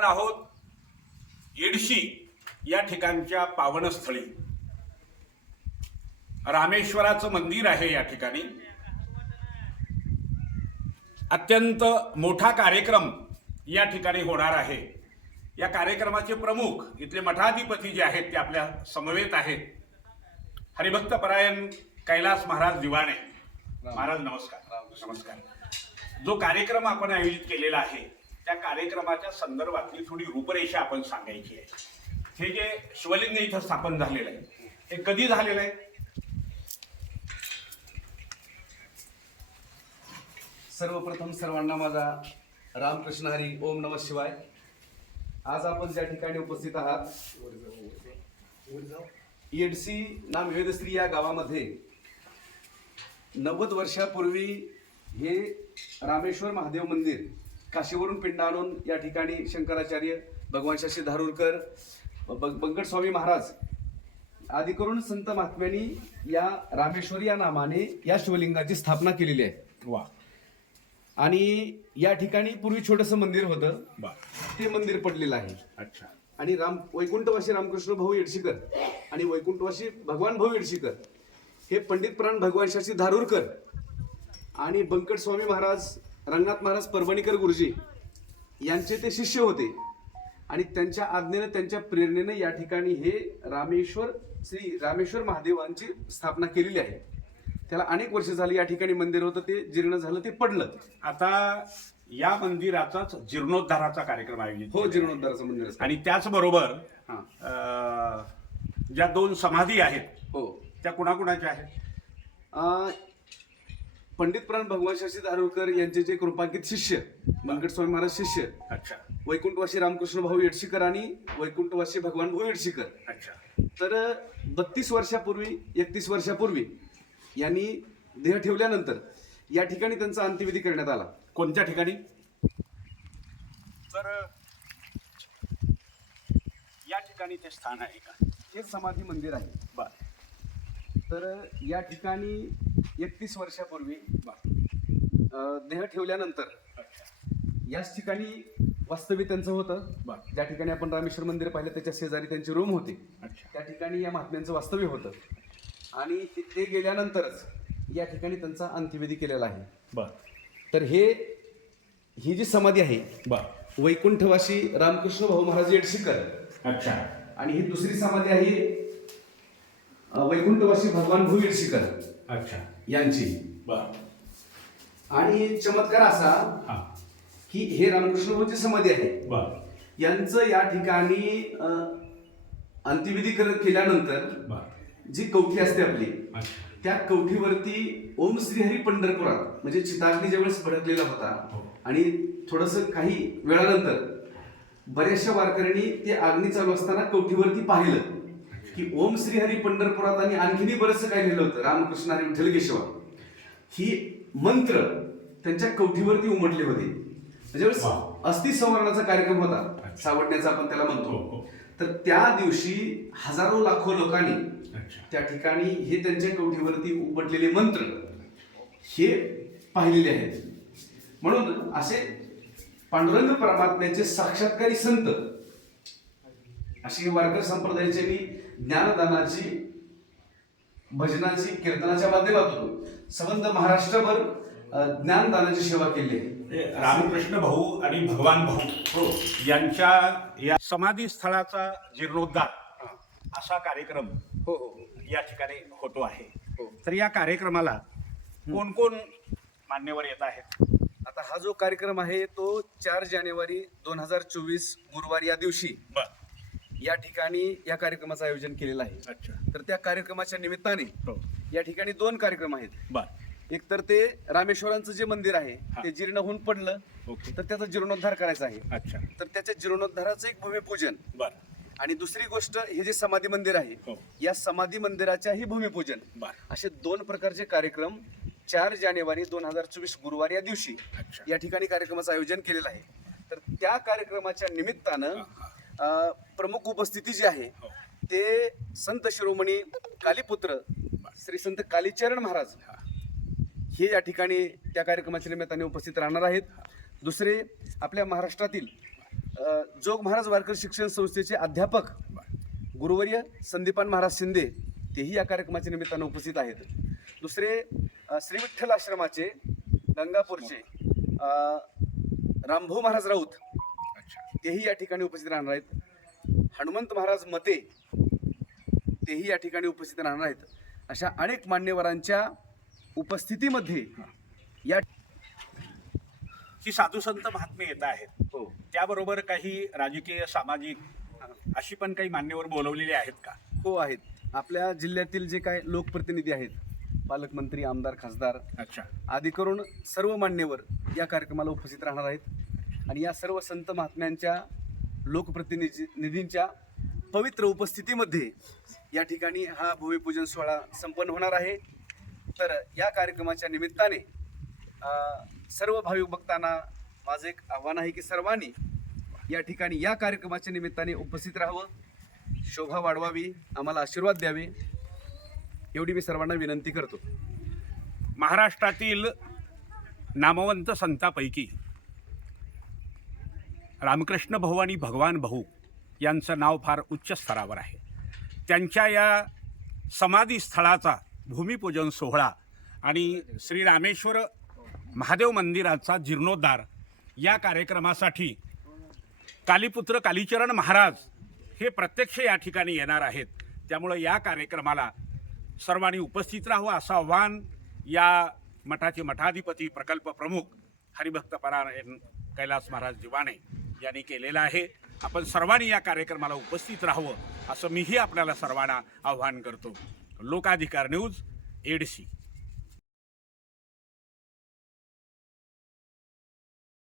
आपण आहोत येडशी या ठिकाणच्या पावनस्थळी. रामेश्वराचं मंदिर आहे या ठिकाणी. अत्यंत मोठा कार्यक्रम या ठिकाणी होणार आहे. या कार्यक्रमाचे प्रमुख इथले मठाधिपती जे आहेत ते आपल्या समवेत आहेत. हरिभक्त परायण कैलास महाराज दिवाणे. महाराज नमस्कार. नमस्कार. जो कार्यक्रम आपण आयोजित केलेला आहे त्या कार्यक्रमाच्या संदर्भातली थोडी रूपरेषा आपण सांगायची आहे. हे जे शिवलिंग इथं स्थापन झालेलं आहे हे कधी झालेलं आहे? सर्वप्रथम सर्वांना माझा रामकृष्ण हरी ओम नम शिवाय. आज आपण ज्या ठिकाणी उपस्थित आहात येडसी नाम वेदश्री या गावामध्ये नव्वद वर्षापूर्वी हे रामेश्वर महादेव मंदिर काशीवरून पिंड आणून या ठिकाणी शंकराचार्य भगवान शशी धारूरकर ब- बंकट स्वामी महाराज आदी करून संत महात्म्यांनी या रामेश्वर या नामाने या शिवलिंगाची स्थापना केलेली आहे. वा. आणि या ठिकाणी पूर्वी छोटंसं मंदिर होतं. ते मंदिर पडलेलं आहे. अच्छा. आणि राम वैकुंठवासी रामकृष्ण भाऊ येडशीकर आणि वैकुंठवासी भगवान भाऊ येडशीकर हे पंडित प्राण भगवान शास्त्री धारूरकर आणि बंकट स्वामी महाराज रंगनाथ महाराज परभणीकर गुरुजी यांचे ते शिष्य होते. आणि त्यांच्या आज्ञेनं त्यांच्या प्रेरणेनं या ठिकाणी हे रामेश्वर श्री रामेश्वर महादेवांची स्थापना केलेली आहे. त्याला अनेक वर्ष झाली या ठिकाणी मंदिर होतं ते जीर्ण झालं ते पडलं. आता या मंदिराचाच जीर्णोद्धाराचा कार्यक्रम आयोजित हो. जीर्णोद्धाराचं मंदिर. आणि त्याचबरोबर हा. ज्या दोन समाधी आहेत हो. त्या कुणाकुणाच्या आहेत? पंडित प्राण भगवान शास्त्री धारूरकर यांचे जे कृपांकित शिष्य स्वामी महाराज शिष्य अच्छा. वैकुंठवासी रामकृष्ण भाऊ येडशीकर आणि वैकुंठवासी भगवान भाऊ येडशीकर. अच्छा. तर बत्तीस वर्षापूर्वी एकतीस वर्षापूर्वी यांनी देह ठेवल्यानंतर या ठिकाणी त्यांचा अंत्यविधी करण्यात आला. कोणत्या ठिकाणी? तर या ठिकाणी ते स्थान आहे का? हे समाधी मंदिर आहे. बर. तर या ठिकाणी एकतीस वर्षापूर्वी देह ठेवल्यानंतर याच ठिकाणी वास्तव्य त्यांचं होतं. बर ज्या ठिकाणी आपण रामेश्वर मंदिर पाहिलं त्याच्या शेजारी त्यांची रूम होती. अच्छा. त्या ठिकाणी या महात्म्यांचं वास्तव्य होतं. आणि ते- ते गेल्यानंतरच या ठिकाणी त्यांचा अंत्यविधी केलेला आहे. बर तर हे ही जी समाधी आहे बर वैकुंठवासी रामकृष्ण भाऊ महाराज येडशीकर. अच्छा. आणि ही दुसरी समाधी आहे अ, वैकुंठवासी भगवान भाऊ येडशीकर. अच्छा. यांची. बर. आणि चमत्कार असा हा. की हे रामकृष्ण भाऊची समाधी आहे. बर. यांचं या ठिकाणी अंत्यविधी करत केल्यानंतर जी कवठी असते आपली त्या कवठीवरती ओम श्रीहरी पंढरपुरात म्हणजे चिताग्नी ज्यावेळेस भडकलेला होता हो. आणि थोडस काही वेळानंतर बऱ्याचशा वारकऱ्यांनी ते अग्नी चालू असताना कवठीवरती पाहिलं. की ओम श्रीहरी पंढरपुरात आणि आणखीनही बरंचसं काय लिहिलं होतं रामकृष्ण आणि विठ्ठल केशवा ही मंत्र त्यांच्या कवठीवरती उमटले होते वा. अस्थि संवरणाचा कार्यक्रम होता. सावडण्याचा आपण त्याला हो, म्हणतो हो. तर त्या दिवशी हजारो लाखो लोकांनी त्या ठिकाणी हे त्यांच्या कवठीवरती उमटलेले मंत्र हे पाहिलेले आहेत म्हणून असे पांडुरंग परमात्म्याचे साक्षात्कारी संत अशी वारकर संप्रदायाचे मी ज्ञानदानाची भजनाची कीर्तनाच्या माध्यमातून संबंध महाराष्ट्रभर ज्ञानदानाची सेवा केली आहे. रामकृष्ण भाऊ आणि भगवान भाऊ हो यांच्या या समाधी स्थळाचा जीर्णोद्धार असा कार्यक्रम हो हो. या ठिकाणी होतो आहे. हो. तर या कार्यक्रमाला कोण कोण मान्यवर येत आहेत? आता हा जो कार्यक्रम आहे तो चार जानेवारी दोन हजार चोवीस गुरुवार या दिवशी बर. या ठिकाणी या कार्यक्रमाचं आयोजन केलेलं आहे. अच्छा. तर त्या कार्यक्रमाच्या निमित्ताने हो. या ठिकाणी दोन कार्यक्रम आहेत. बर. एक तर ते रामेश्वरांचं जे मंदिर आहे हा. ते जीर्ण होऊन पडलं ओके. तर त्याचा जीर्णोद्धार करायचा आहे. अच्छा. तर त्याच्या जीर्णोद्धाराचं एक भूमिपूजन बर. आणि दुसरी गोष्ट हे जे समाधी मंदिर आहे हो. या समाधी मंदिराच्याही भूमिपूजन बर. असे दोन प्रकारचे कार्यक्रम चार जानेवारी दोन हजार चोवीस गुरुवार या दिवशी अच्छा. या ठिकाणी कार्यक्रमाचं आयोजन केलेलं आहे. तर त्या कार्यक्रमाच्या निमित्तानं हा, प्रमुख उपस्थिती जी आहे हो. ते संत शिरोमणी कालीपुत्र श्री संत कालीचरण महाराज हा. या ठिकाणी त्या कार्यक्रमाच्या निमित्ताने उपस्थित राहणार आहेत दुसरे आपल्या महाराष्ट्रातील जोग महाराज वारकर शिक्षण संस्थेचे अध्यापक गुरुवर्य संदीपान महाराज शिंदे तेही या कार्यक्रमाच्या निमित्तानं उपस्थित आहेत दुसरे श्री विठ्ठल आश्रमाचे गंगापूरचे रामभाऊ महाराज राऊत तेही या ठिकाणी उपस्थित राहणार आहेत. हनुमंत महाराज मते तेही या ठिकाणी उपस्थित राहणार आहेत. अशा अनेक मान्यवरांच्या उपस्थितीमध्ये या ही साधू संत महात्मे येत आहेत. हो. त्याबरोबर काही राजकीय सामाजिक अशी पण काही मान्यवर बोलवलेले आहेत का? हो आहेत. आपल्या जिल्ह्यातील जे काय लोकप्रतिनिधी आहेत पालकमंत्री आमदार खासदार अच्छा. आदी करून सर्व मान्यवर या कार्यक्रमाला उपस्थित राहणार आहेत. आणि या सर्व संत महात्म्यांच्या लोकप्रतिनिधी निधींच्या पवित्र उपस्थितीमध्ये या ठिकाणी हा भूमिपूजन सोहळा संपन्न होणार आहे. तर या कार्यक्रमाच्या निमित्ताने सर्व भाविक भक्तांना माझं एक आव्हान आहे की सर्वांनी या ठिकाणी या कार्यक्रमाच्या निमित्ताने उपस्थित राहावं. शोभा वाढवावी आम्हाला आशीर्वाद द्यावे एवढी मी सर्वांना विनंती करतो. महाराष्ट्रातील नामवंत संतापैकी रामकृष्ण भाऊ आणि भगवान भाऊ यांचं नाव फार उच्च स्तरावर आहे. त्यांच्या या समाधी स्थळाचा भूमिपूजन सोहळा आणि श्री रामेश्वर महादेव मंदिराचा जीर्णोद्धार या कार्यक्रमासाठी कालीपुत्र कालीचरण महाराज हे प्रत्यक्ष या ठिकाणी येणार आहेत. त्यामुळं या कार्यक्रमाला सर्वांनी उपस्थित राहावं असं आव्हान या मठाचे मठाधिपती प्रकल्प प्रमुख हरिभक्त परायण कैलास महाराज जीवाने यांनी केलेलं आहे. आपण सर्वांनी या कार्यक्रमाला उपस्थित राहावं असं मीही आपल्याला सर्वांना आव्हान करतो. लोकाधिकार न्यूज एडसी